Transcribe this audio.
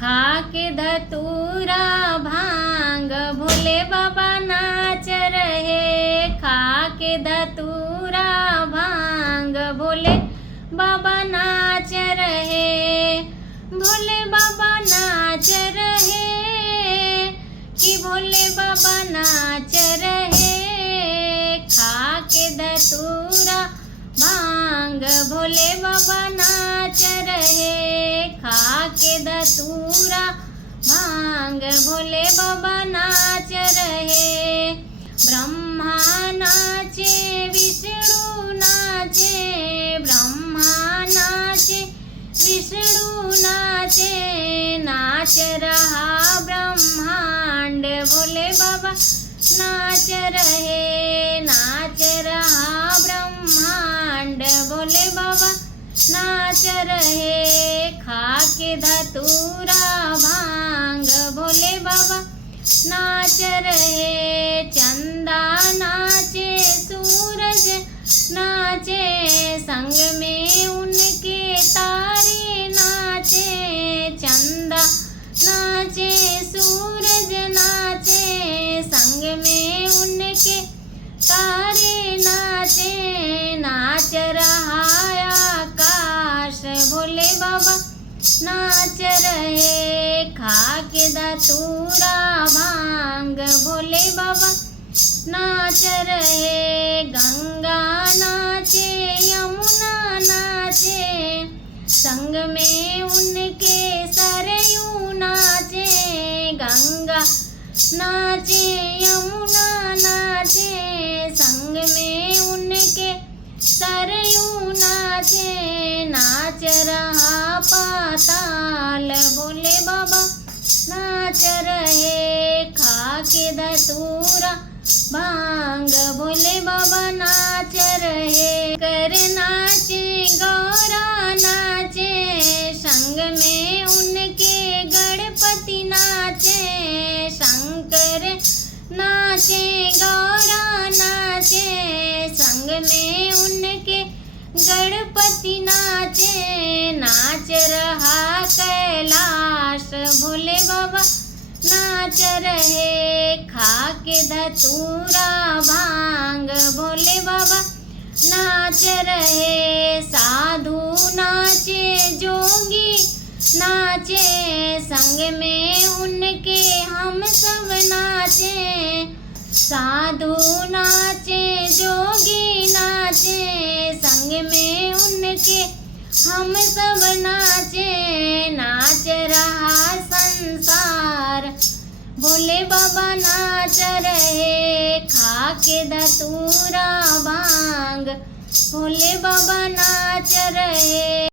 खा के धतूरा भांग भोले बाबा नाच रहे। खा के धतूरा भांग भोले बाबा नाच रहे। भोले बाबा नाच रहे कि भोले बाबा नाच रहे। खा के धतूरा भांग भोले बाबा नाच रहे। खा के धतूरा भांग भोले बाबा नाच रहे। ब्रह्मा नाचे विष्णु नाचे। ब्रह्मा नाचे विष्णु नाचे। नाच रहा ब्रह्मांड भोले बाबा नाच रहे। नाच रहा ब्रह्मांड भोले बाबा नाच रहे। खा के धतूरा भांग भोले बाबा नाच रहे। चंदा नाचे सूरज नाचे संग में उनके तारे नाचे। चंदा नाचे सूरज नाचे संग में उनके तारे नाचे। नाच रहा आकाश भोले बाबा नाच रहे। खा के धतूरा भांग भोले बाबा नाच रहे। गंगा नाचे यमुना नाचे संग में उनके सरयू नाचे। गंगा नाचे यमुना नाचे संग में उनके सरयू नाचे। नाच रहा पाताल भोले बाबा नाच रहे। खा के धतूरा भांग भोले बाबा नाच रहे। कर नाचे गौरा नाचे संग में उनके गणपति नाचे। शंकर नाचे गौरा नाचे संग में उनके गणपति नाचे। नाच रहा कैलाश भोले बाबा नाच रहे। खा के धतूरा भांग भोले बाबा नाच रहे। साधु नाचे जोगी नाचे संग में उनके हम सब नाचे। साधु नाचे जोगी नाचे संग में उनके हम सब नाचे। नाच रहा संसार भोले बाबा नाच रहे। खा के धतूरा भांग भोले बाबा नाच रहे।